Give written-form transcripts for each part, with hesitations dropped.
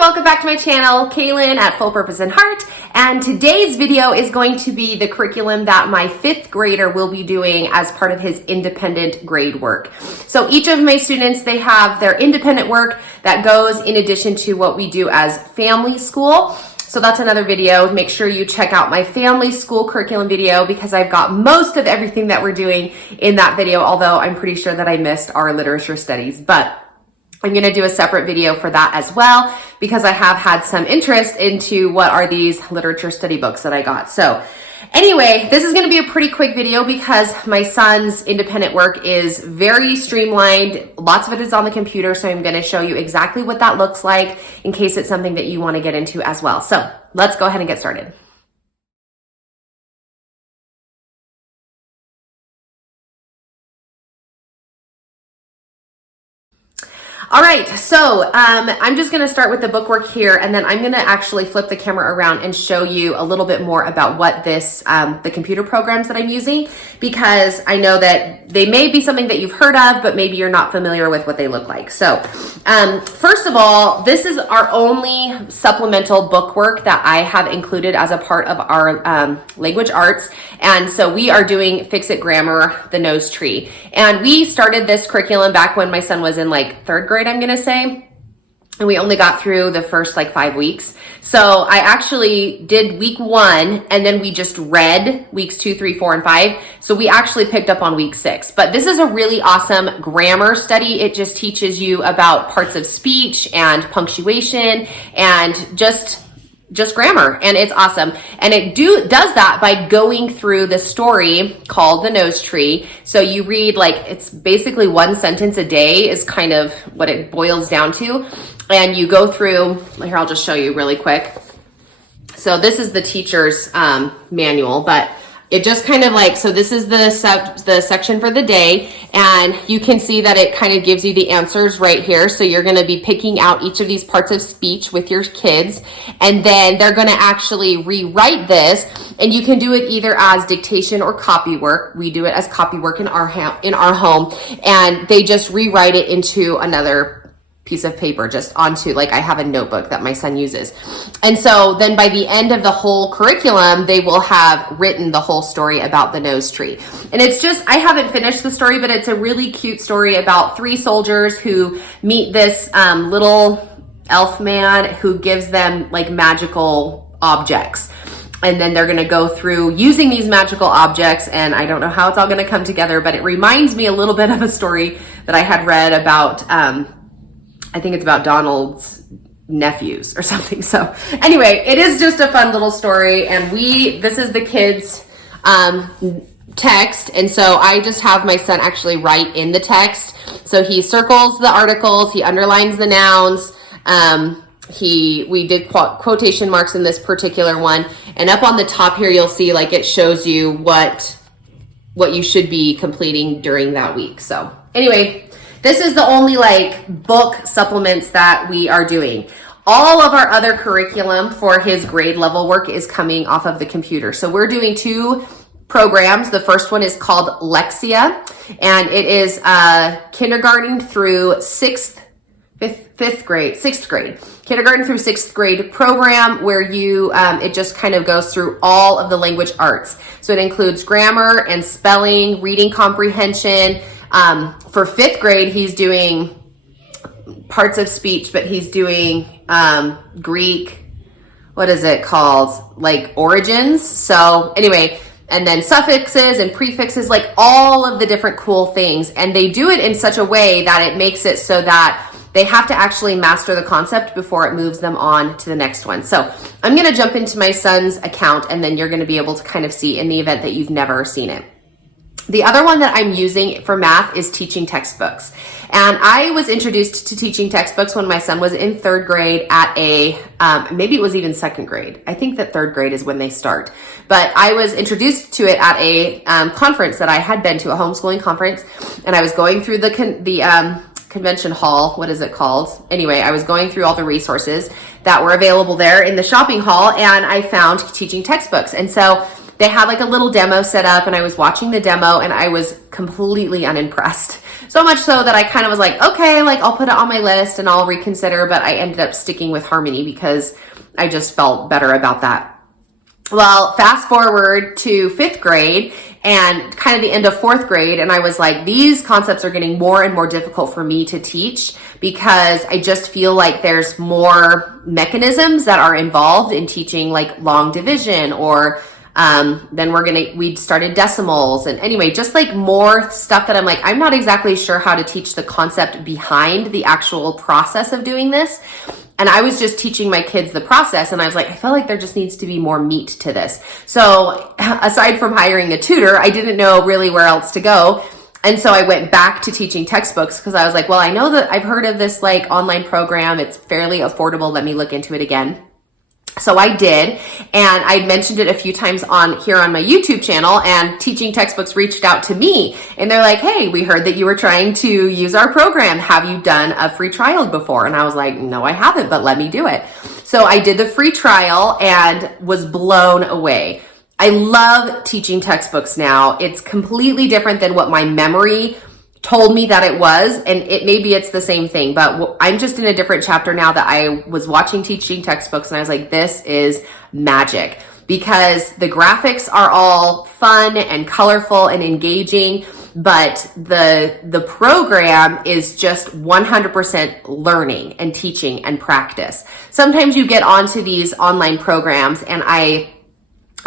welcome back to my channel, Kaylin at Full Purpose and Heart. And today's video is going to be the curriculum that my 5th grader will be doing as part of his independent grade work. So each of my students, they have their independent work that goes in addition to what we do as family school. So that's another video. Make sure you check out my family school curriculum video because I've got most of everything that we're doing in that video, although I'm pretty sure that I missed our literature studies. But I'm going to do a separate video for that as well because I have had some interest into what are these literature study books that I got. So anyway, this is going to be a pretty quick video because my son's independent work is very streamlined. Lots of it is on the computer, so I'm going to show you exactly what that looks like in case it's something that you want to get into as well. So let's go ahead and get started. All right, so I'm just gonna start with the bookwork here, and then I'm gonna actually flip the camera around and show you a little bit more about what this, the computer programs that I'm using, because I know that they may be something that you've heard of, but maybe you're not familiar with what they look like. So first of all, this is our only supplemental bookwork that I have included as a part of our language arts. And so we are doing Fix It Grammar, the Nose Tree. And we started this curriculum back when my son was in like 3rd grade, I'm gonna say. And we only got through the first like 5 weeks. So I actually did week 1 and then we just read weeks 2, 3, 4, and 5. So we actually picked up on week 6. But this is a really awesome grammar study. It just teaches you about parts of speech and punctuation and just grammar, and it's awesome. And it does that by going through the story called The Nose Tree. So you read, like, it's basically 1 sentence a day is kind of what it boils down to. And you go through, here, I'll just show you really quick. So this is the teacher's manual, but it just kind of like, so this is the section for the day, and you can see that it kind of gives you the answers right here. So you're going to be picking out each of these parts of speech with your kids, and then they're going to actually rewrite this, and you can do it either as dictation or copy work. We do it as copy work in our home, and they just rewrite it into another piece of paper, just onto, like, I have a notebook that my son uses. And so then by the end of the whole curriculum, they will have written the whole story about the nose tree. And it's just, I haven't finished the story, but it's a really cute story about 3 soldiers who meet this little elf man who gives them like magical objects. And then they're going to go through using these magical objects, and I don't know how it's all going to come together, but it reminds me a little bit of a story that I had read about, I think it's about Donald's nephews or something. So anyway, it is just a fun little story, and this is the kids' text, and so I just have my son actually write in the text. So he circles the articles, he underlines the nouns, we did quotation marks in this particular one, and up on the top here you'll see, like, it shows you what you should be completing during that week. So anyway, this is the only like book supplements that we are doing. All of our other curriculum for his grade level work is coming off of the computer. So we're doing 2 programs. The first one is called Lexia, and it is kindergarten through 6th grade. Kindergarten through 6th grade program where you, it just kind of goes through all of the language arts. So it includes grammar and spelling, reading comprehension. For 5th grade, he's doing parts of speech, but he's doing Greek, what is it called? Like origins. So anyway, and then suffixes and prefixes, like all of the different cool things. And they do it in such a way that it makes it so that they have to actually master the concept before it moves them on to the next one. So I'm going to jump into my son's account, and then you're going to be able to kind of see in the event that you've never seen it. The other one that I'm using for math is teaching textbooks. And I was introduced to teaching textbooks when my son was in 3rd grade at maybe it was even 2nd grade. I think that 3rd grade is when they start. But I was introduced to it at a conference that I had been to, a homeschooling conference. And I was going through the convention hall, what is it called? Anyway, I was going through all the resources that were available there in the shopping hall, and I found teaching textbooks. And so they had like a little demo set up, and I was watching the demo and I was completely unimpressed. So much so that I kind of was like, okay, like I'll put it on my list and I'll reconsider, but I ended up sticking with Harmony because I just felt better about that. Well, fast forward to 5th grade and kind of the end of 4th grade. And I was like, these concepts are getting more and more difficult for me to teach because I just feel like there's more mechanisms that are involved in teaching like long division or then we started decimals and anyway, just like more stuff that I'm like, I'm not exactly sure how to teach the concept behind the actual process of doing this. And I was just teaching my kids the process and I was like, I feel like there just needs to be more meat to this. So aside from hiring a tutor, I didn't know really where else to go. And so I went back to teaching textbooks because I was like, well, I know that I've heard of this like online program. It's fairly affordable. Let me look into it again. So I did, and I mentioned it a few times here on my YouTube channel, and Teaching Textbooks reached out to me and they're like, hey, we heard that you were trying to use our program. Have you done a free trial before? And I was like, no, I haven't, but let me do it. So I did the free trial and was blown away. I love teaching textbooks now. It's completely different than what my memory told me that it was, and maybe it's the same thing, but I'm just in a different chapter now that I was watching teaching textbooks and I was like, this is magic because the graphics are all fun and colorful and engaging, but the program is just 100% learning and teaching and practice. Sometimes you get onto these online programs and I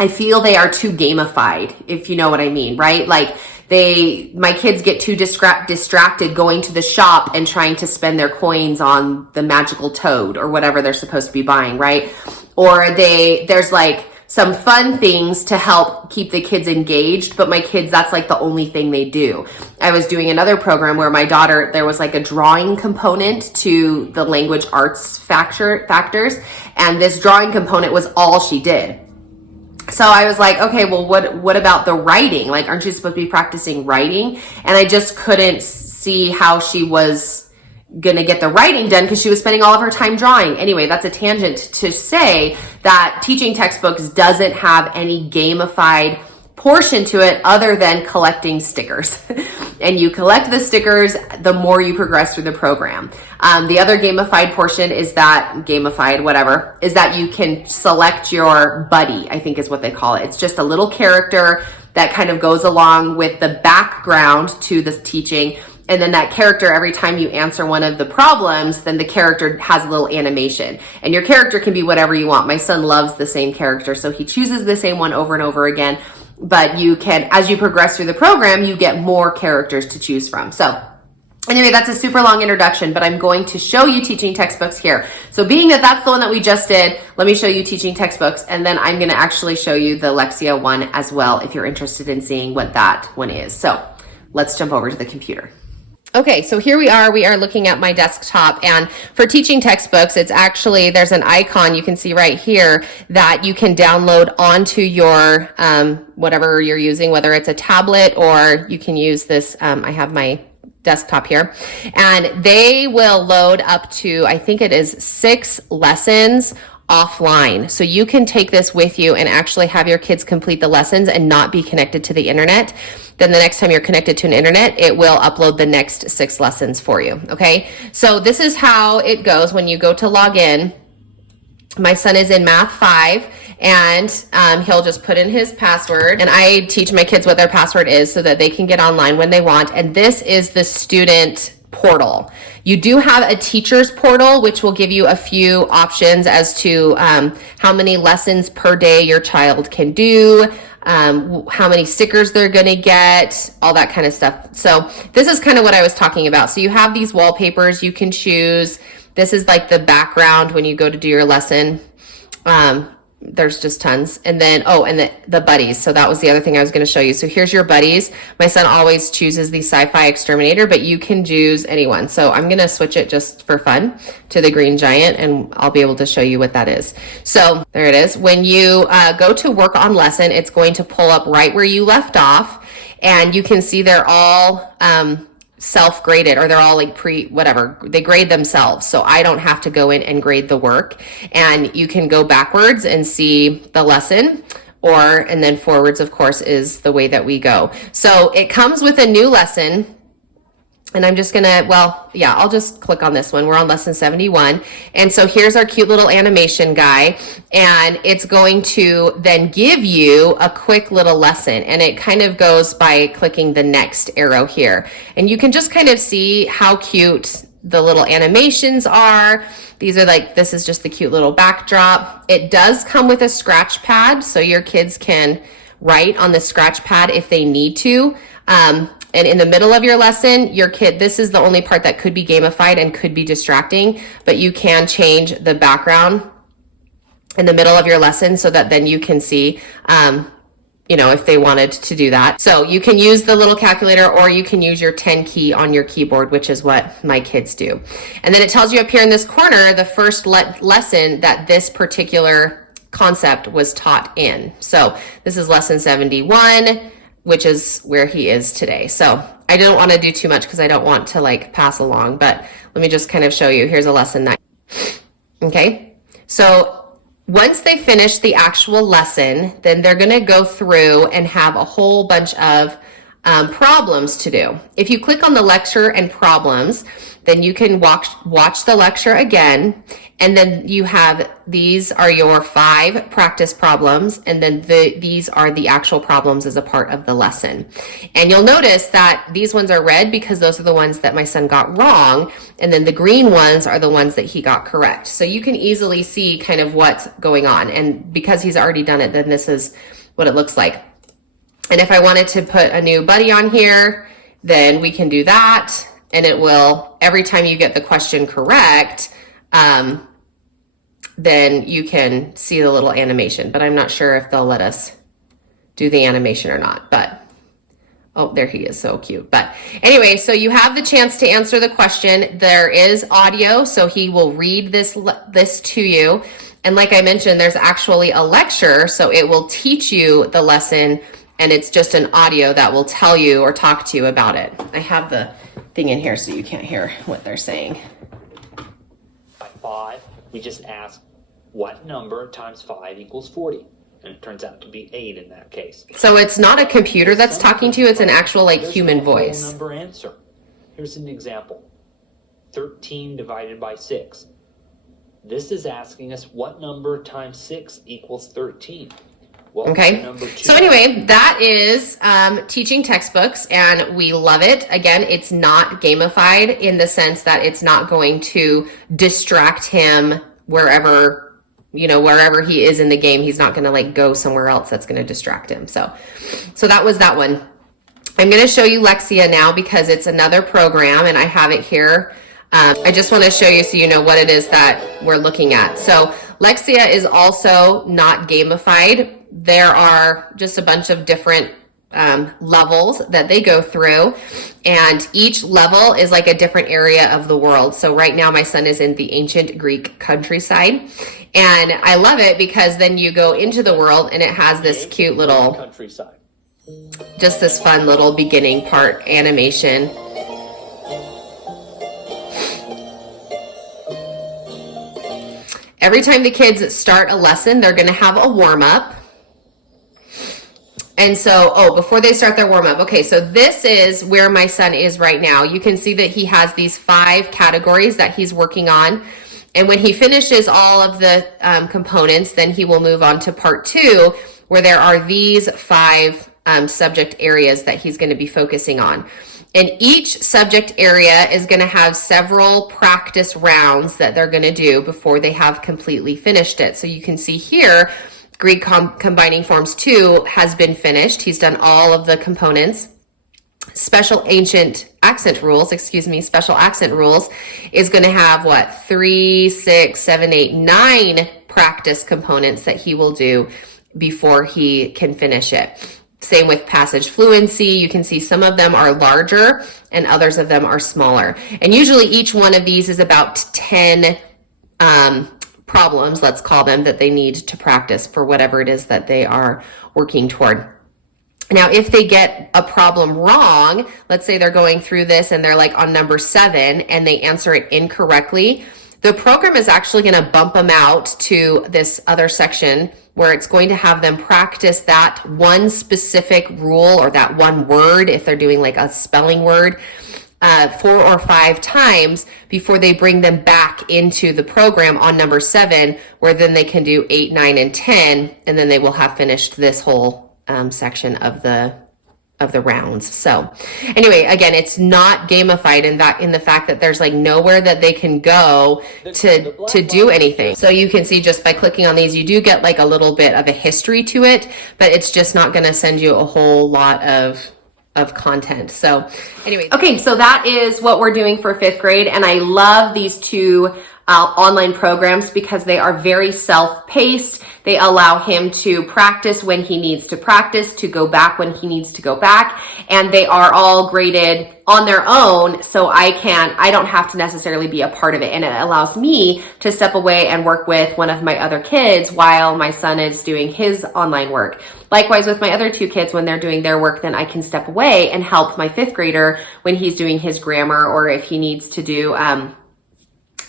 feel they are too gamified, if you know what I mean, right? Like my kids get too distracted going to the shop and trying to spend their coins on the magical toad or whatever they're supposed to be buying, right? Or there's like some fun things to help keep the kids engaged, but my kids, that's like the only thing they do. I was doing another program where my daughter, there was like a drawing component to the language arts factors, and this drawing component was all she did. So I was like, okay, well, what about the writing? Like, aren't you supposed to be practicing writing? And I just couldn't see how she was going to get the writing done because she was spending all of her time drawing. Anyway, that's a tangent to say that teaching textbooks doesn't have any gamified portion to it other than collecting stickers. And you collect the stickers the more you progress through the program. The other gamified portion is that you can select your buddy, I think is what they call it. It's just a little character that kind of goes along with the background to the teaching. And then that character, every time you answer one of the problems, then the character has a little animation. And your character can be whatever you want. My son loves the same character, so he chooses the same one over and over again. But you can, as you progress through the program, you get more characters to choose from. So anyway, that's a super long introduction, but I'm going to show you teaching textbooks here. So being that that's the one that we just did, let me show you teaching textbooks, and then I'm going to actually show you the Lexia one as well if you're interested in seeing what that one is. So let's jump over to the computer. Okay, so here we are looking at my desktop, and for teaching textbooks, it's actually, there's an icon you can see right here that you can download onto your, whatever you're using, whether it's a tablet or you can use this, I have my desktop here, and they will load up to, I think it is 6 lessons offline. So you can take this with you and actually have your kids complete the lessons and not be connected to the internet. Then the next time you're connected to an internet, it will upload the next 6 lessons for you. Okay. So this is how it goes when you go to log in. My son is in Math 5 and he'll just put in his password, and I teach my kids what their password is so that they can get online when they want. And this is the student portal. You do have a teacher's portal, which will give you a few options as to how many lessons per day your child can do, how many stickers they're going to get, all that kind of stuff. So this is kind of what I was talking about. So you have these wallpapers you can choose. This is like the background when you go to do your lesson. There's just tons. And then, and the buddies. So that was the other thing I was going to show you. So here's your buddies. My son always chooses the Sci-Fi Exterminator, but you can choose anyone. So I'm going to switch it just for fun to the Green Giant, and I'll be able to show you what that is. So there it is. When you go to work on lesson, it's going to pull up right where you left off, and you can see they're all self-graded, or they're all like they grade themselves. So I don't have to go in and grade the work, and you can go backwards and see the lesson, and then forwards, of course, is the way that we go. So it comes with a new lesson And I'm just gonna, well, yeah, I'll just click on this one. We're on lesson 71. And so here's our cute little animation guy. And it's going to then give you a quick little lesson. And it kind of goes by clicking the next arrow here. And you can just kind of see how cute the little animations are. These are like, this is just the cute little backdrop. It does come with a scratch pad, so your kids can write on the scratch pad if they need to. And in the middle of your lesson, your kid, this is the only part that could be gamified and could be distracting, but you can change the background in the middle of your lesson so that then you can see, you know, if they wanted to do that. So you can use the little calculator, or you can use your 10 key on your keyboard, which is what my kids do. And then it tells you up here in this corner, the first lesson that this particular concept was taught in. So this is lesson 71. Which is where he is today. So I didn't want to do too much because I don't want to like pass along, but let me just kind of show you. Here's a lesson 9. Okay, so once they finish the actual lesson, then they're going to go through and have a whole bunch of problems to do. If you click on the lecture and problems, then you can watch the lecture again, and then you have, these are your 5 practice problems, and then these are the actual problems as a part of the lesson. And you'll notice that these ones are red because those are the ones that my son got wrong, and then the green ones are the ones that he got correct. So you can easily see kind of what's going on, and because he's already done it, then this is what it looks like. And if I wanted to put a new buddy on here, then we can do that. And it will, every time you get the question correct, then you can see the little animation. But I'm not sure if they'll let us do the animation or not. But, oh, there he is, so cute. But anyway, so you have the chance to answer the question. There is audio, so he will read this to you. And like I mentioned, there's actually a lecture, so it will teach you the lesson, and it's just an audio that will tell you or talk to you about it. I have the thing in here so you can't hear what they're saying. By 5, we just ask what number times 5 equals 40? And it turns out to be 8 in that case. So it's not a computer that's talking to you, it's an actual like human voice. Whole number answer. Here's an example. 13 divided by 6. This is asking us what number times 6 equals 13. Well, okay, so anyway, that is teaching textbooks, and we love it. Again, it's not gamified in the sense that it's not going to distract him wherever, you know, wherever he is in the game. He's not going to like go somewhere else that's going to distract him. So that was that one. I'm going to show you Lexia now because it's another program, and I have it here. I just want to show you so you know what it is that we're looking at. So Lexia is also not gamified. There are just a bunch of different levels that they go through, and each level is like a different area of the world. So right now my son is in the ancient Greek countryside, and I love it because then you go into the world and it has this cute little countryside, just this fun little beginning part animation. Every time the kids start a lesson, they're going to have a warm-up. And so, before they start their warm-up, okay, so this is where my son is right now. You can see that he has these 5 categories that he's working on. And when he finishes all of the components, then he will move on to part 2, where there are these 5 subject areas that he's going to be focusing on. And each subject area is going to have several practice rounds that they're going to do before they have completely finished it. So you can see here, Greek Combining Forms 2 has been finished. He's done all of the components. Special Accent Rules is going to have what, 3, 6, 7, 8, 9 practice components that he will do before he can finish it. Same with passage fluency. You can see some of them are larger and others of them are smaller. And usually each one of these is about 10 problems, let's call them, that they need to practice for whatever it is that they are working toward. Now, if they get a problem wrong, let's say they're going through this and they're like on number 7 and they answer it incorrectly, the program is actually going to bump them out to this other section where it's going to have them practice that one specific rule or that one word, if they're doing like a spelling word, 4 or 5 times before they bring them back into the program on number 7, where then they can do 8, 9, and 10, and then they will have finished this whole section of the rounds. So anyway, again, it's not gamified in the fact that there's like nowhere that they can go to do anything. So you can see just by clicking on these, you do get like a little bit of a history to it, but it's just not going to send you a whole lot of content. So anyway, okay, so that is what we're doing for 5th grade. And I love these 2 online programs because they are very self-paced. They allow him to practice when he needs to practice, to go back when he needs to go back, and they are all graded on their own, so I don't have to necessarily be a part of it, and it allows me to step away and work with one of my other kids while my son is doing his online work. Likewise with my other 2 kids, when they're doing their work, then I can step away and help my 5th grader when he's doing his grammar, or if he needs to do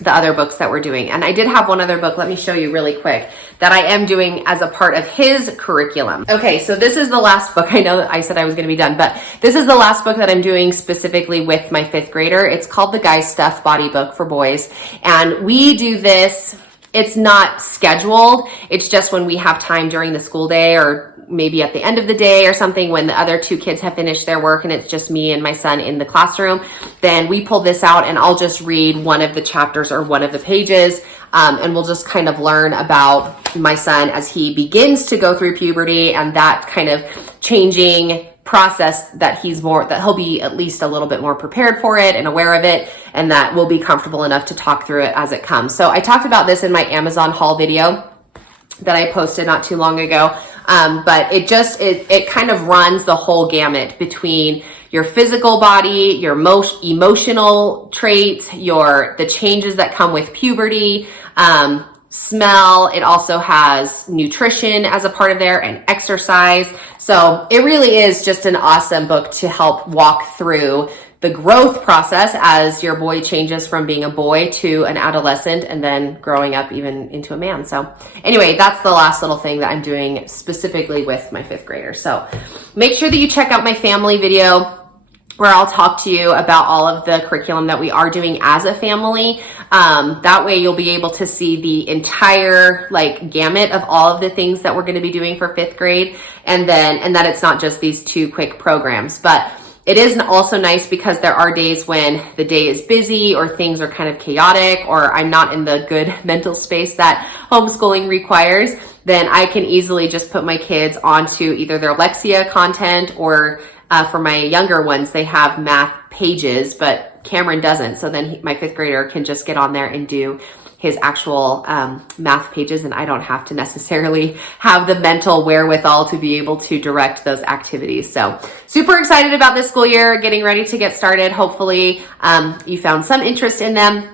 the other books that we're doing. And I did have one other book, let me show you really quick, that I am doing as a part of his curriculum. Okay, so this is the last book. I know that I said I was going to be done, but this is the last book that I'm doing specifically with my 5th grader. It's called the Guys Stuff Body Book for Boys. And we do this, it's not scheduled. It's just when we have time during the school day, or maybe at the end of the day or something, when the other 2 kids have finished their work and it's just me and my son in the classroom, then we pull this out and I'll just read one of the chapters or one of the pages, and we'll just kind of learn about my son as he begins to go through puberty and that kind of changing process, that he'll be at least a little bit more prepared for it and aware of it, and that we'll be comfortable enough to talk through it as it comes. So I talked about this in my Amazon haul video that I posted not too long ago. But it kind of runs the whole gamut between your physical body, your emotional traits, the changes that come with puberty, smell. It also has nutrition as a part of there, and exercise. So it really is just an awesome book to help walk through the growth process as your boy changes from being a boy to an adolescent and then growing up even into a man. So anyway, that's the last little thing that I'm doing specifically with my 5th grader. So make sure that you check out my family video where I'll talk to you about all of the curriculum that we are doing as a family. That way you'll be able to see the entire gamut of all of the things that we're going to be doing for 5th grade, and that it's not just these 2 quick programs. But it is also nice because there are days when the day is busy or things are kind of chaotic, or I'm not in the good mental space that homeschooling requires. Then I can easily just put my kids onto either their Lexia content, or for my younger ones, they have math pages, but Cameron doesn't. So then my 5th grader can just get on there and do his actual math pages, and I don't have to necessarily have the mental wherewithal to be able to direct those activities. So super excited about this school year, getting ready to get started. Hopefully you found some interest in them.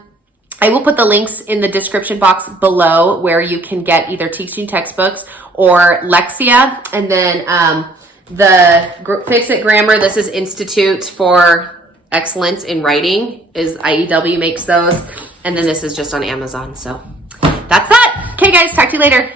I will put the links in the description box below where you can get either teaching textbooks or Lexia. And then the Fix It Grammar, this is Institute for Excellence in Writing, is IEW makes those. And then this is just on Amazon. So that's that. Okay, guys, talk to you later.